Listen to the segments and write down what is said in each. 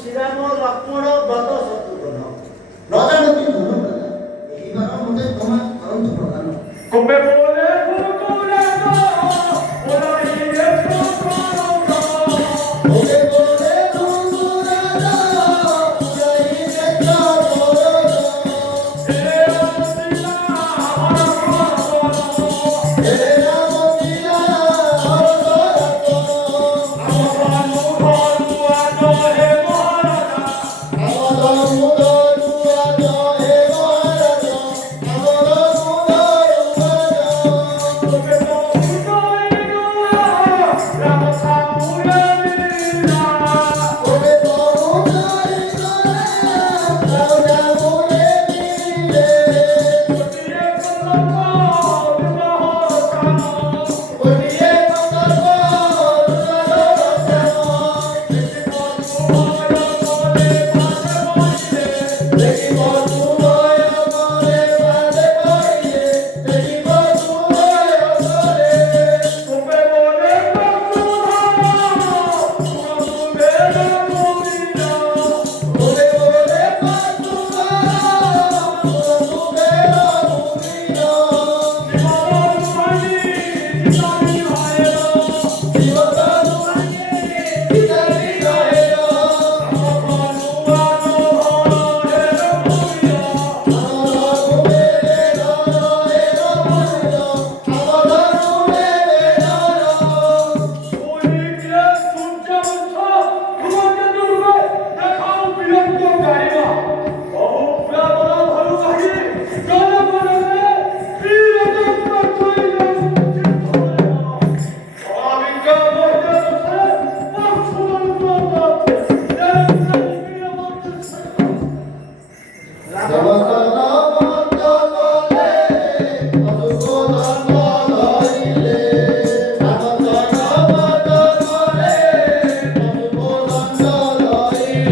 ଶ୍ରୀରାମ ଲକ୍ଷ୍ମଣ ବଦ ଶତ୍ରୁଘ୍ନ ପ୍ରଜାପତି ଧନୁର୍ଦ୍ଧର ଏହିବାର ମୋତେ କ୍ଷମା କରନ୍ତୁ ପ୍ରଧାନ। କବେ ବୋଲେ କୁକୁଡ଼ା ଓଲାଇ ରେତ କରନ୍ତ ଓଲେ ବୋଲେ ଧନୁର୍ଦ୍ଧର ଉଡ଼ାଇ ନେତ କରନ୍ତ ହେ ଅସିଲା ହର ହେ ରାମ ପିଲା ହର କରନ୍ତ ଆମanu ଭରୁଆ ହେ ମହାରାଜା ଆମର ମୁଦରୁ ଆଜ ହେ ମହାରାଜ ଆମର ମୁଦରୁ ଆଜ କବେ ବୋଲେ ରାମ ସାମୁରେ ମିଲା ଓଲେ ଧନୁର୍ଦ୍ଧର ରାଜା ମୁରେ ମିଲେ ଗୋଟିଏ କଲକ ବିବାହ କାମ ଗୋଟିଏ କନ୍ଦର୍ପ ଦେଖିବ ତୁମୟ ମରେ ବାଦେ ପଡ଼ିଲେ ଦେଖିବ ତୁମୟ ମରେ ଓଲେ ଓଲେ ପାତୁଆ ତୁବେର ଭୂମିର ଜୀବତ ତୁମାଏ ଭିତରି ରହିର ଆମର ଭୂମିରେ ଧର ହେର ମୂଳ ଆମର ଭୂମିରେ ଧର ଜଗତର ବନ୍ଦ କଲେ ଅସୁର ଧର୍ମ ଧରିଲେ ଜଗତର ବନ୍ଦ କଲେ ଅସୁର ଦଣ୍ଡ ଧରିଲେ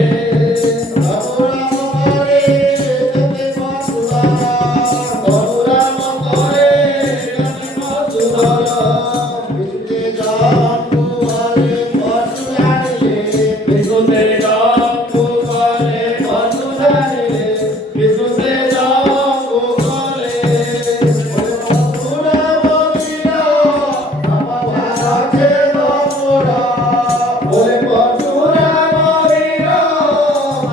ରଘୁରାମ କରେ କେତେ ମଧୁର ରଘୁରାମ କରେ କେତେ ମଧୁର ବିଶୁଦ୍ଧେ ଜଗନ୍କୁ କରେ ପଶୁ ଜାଣିଲେ ବିଶୁଦ୍ଧେ ଜଗନ୍କୁ କରେ ପଶୁ ଜାଣିଲେ ବିଶୁଦ୍ଧେ ଜଗନ୍କୁ କଲେ ମଧୁରାମ ବିନା ଆମ ଭାରତେ ତମୁର ଓଲେ ମଧୁରାମ ବିନା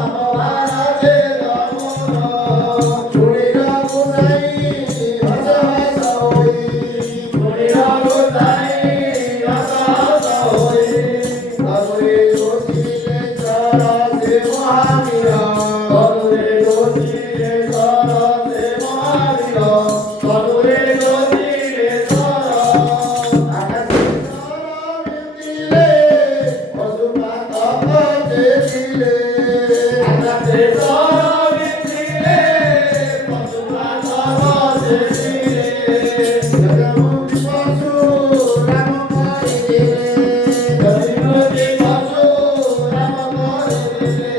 ଆମ ଭାରତେ ତମୁର ଚୁଡ଼ିର ଗୋସାଇ ହସ ହସ ହୋଇ ଚୁଡ଼ିର ଗୋସାଇ ହସ ହସ ହୋଇ ତାପରେ ଯୋଶୀରେ ଚର ସେ ମହାବୀର ତରୁରେ ଯୋଶୀରେ ଚର ସେ ମହାବୀର ତରୁରେ ଯୋଶୀରେ ଚର ଆକାଶେ ଚର ବିନ୍ଦିଲେ ପଶୁପାତକ ଚେତିଲେ ଆକାଶେ ଚର ବିନ୍ଦିଲେ ପଶୁପାତକ ଚେତିଲେ ଜଗମୁଖୀ ପଶୁ ରାମ କରିଦେଲେ ଜଗମୁଖୀ ପଶୁ ରାମ କରିଦେଲେ